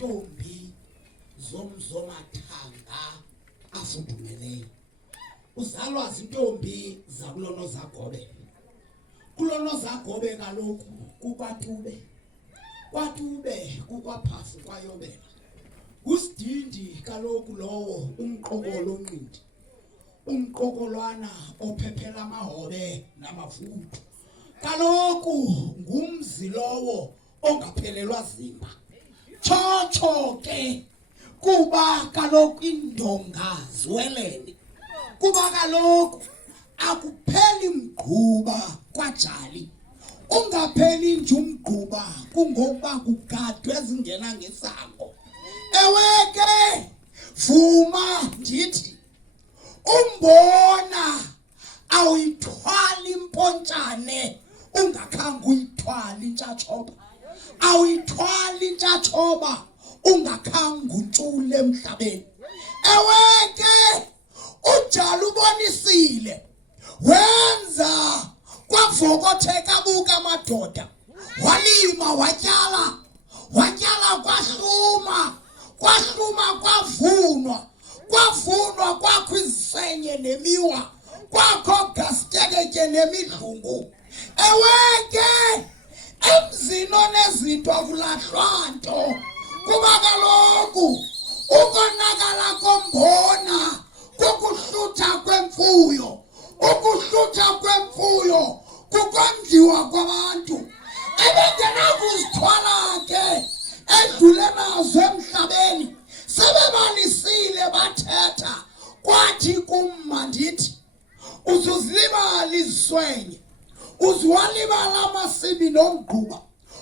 izintombi zomzomathanga afudumeleyo. Uzalwa zintombi zakulono zagobe. Kulono zagobe kaloku kukwatube. Kwatube kukwaphafu kwayobela. Kusidindi kaloku lowo umqokolo onqindi. Umqokolwana ophephela amahobe namavuthu. Kaloku ngumzi lowo ongaphelelwa zimba. Chocho ke kuba kaloku indonga zwelele. Kuba kaloku akupheli mgquba kwajali. Ungapheli nje umgquba kungokuba kugadwe ezingena ngesango. Ewe ke vuma ndithi umbona awuyithwali impontshane ungakhange uyithwali intshatshoba. Awuyithwali intshatshoba ungakhange untshule emhlabeni. Ewe ke ujala ubonisile wenza kwavokotheka buka amadoda. Walima watyala kwahluma kwavunwa kwakho izisenye nemiwa kwakho gastekeke nemidlungu. Ewe ke emzini onezinto akulahlwa nto kuba kaloku ukonakala kombona kukuhlutha kwemfuyo. Ukuhlutha kwemfuyo kukondliwa kwabantu ebengenakuzithwala ke edlule nazo emhlabeni. Sebebalisile bathetha kwathi kumma ndithi uzuzilibala iziswenye, uziwalibala amasibi nomgquba,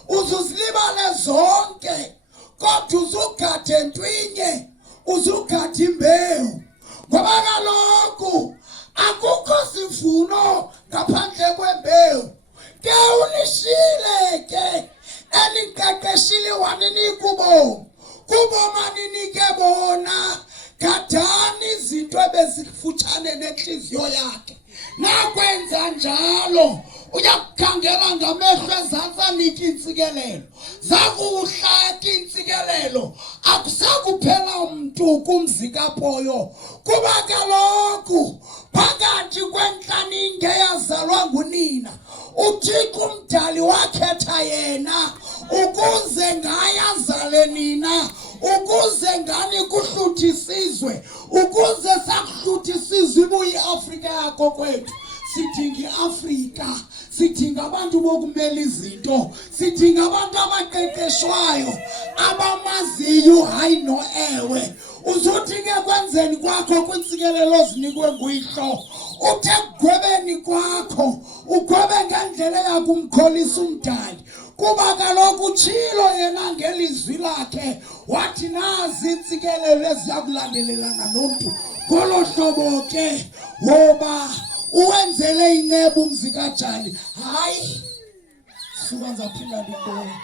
uzuzilibale zonke kodwa uzugade ntwinye, uzugade imbewu. Ngoba kaloku akukho sivuno ngaphandle kwembewu. Ke ulishile ke eliqeqeshile wanini kubo manini ke bona gadani izinto ebezifutshane nenhliziyo yakhe. Nakwenza njalo uyakukhangela ngamehlo ezantsi anike intsikelelo. Zakuhlaka intsikelelo akusakuphela umntu kumzi kaPoyo. Kuba kaloku phakathi kwenhlaninge yazalwa ngunina uThixo umdali wakhetha yena ukuze ngaye azale nina, ukuze ngani kuhluthisizwe, ukuze sakuhluthisizwe ibuye iAfrika yakho kwethu. Sidinga iAfrika, sidinga abantu bokumela izinto, sidinga abantu abaqeqeshwayo abamaziyo hayi no ewe. Uzothi ke kwenzeni kwakho kwintsikelelo zinikwe nguyihlo, uthe kugwebeni kwakho ugwebe ngendlela yakumkholisa umdali. Kuba kaloku utshilo yena ngelizwi lakhe wathi nazi intsikelelo eziyakulandelelana nomntu. Ngolo hlobo ke woba uwenzele inceba umzi kaJali. Hayi suka nzaphinda ndikubone.